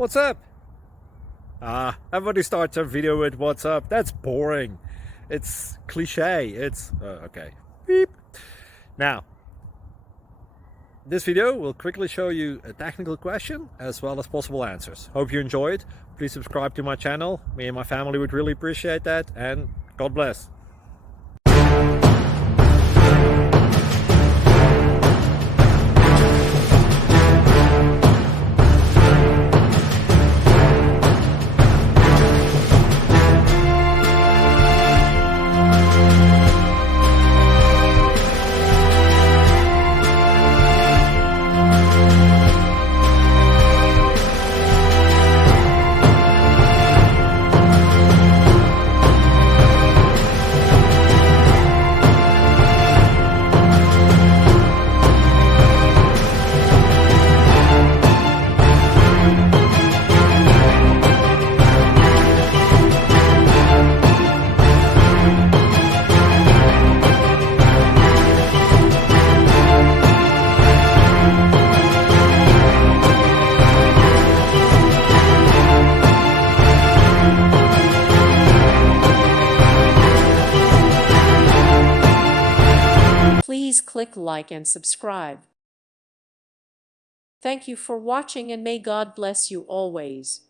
What's up? Everybody starts a video with what's up. That's boring. It's cliche. It's okay. Beep. Now, this video will quickly show you a technical question as well as possible answers. Hope you enjoyed. Please subscribe to my channel. Me and my family would really appreciate that, and God bless. Please click like and subscribe. Thank you for watching, and may God bless you always.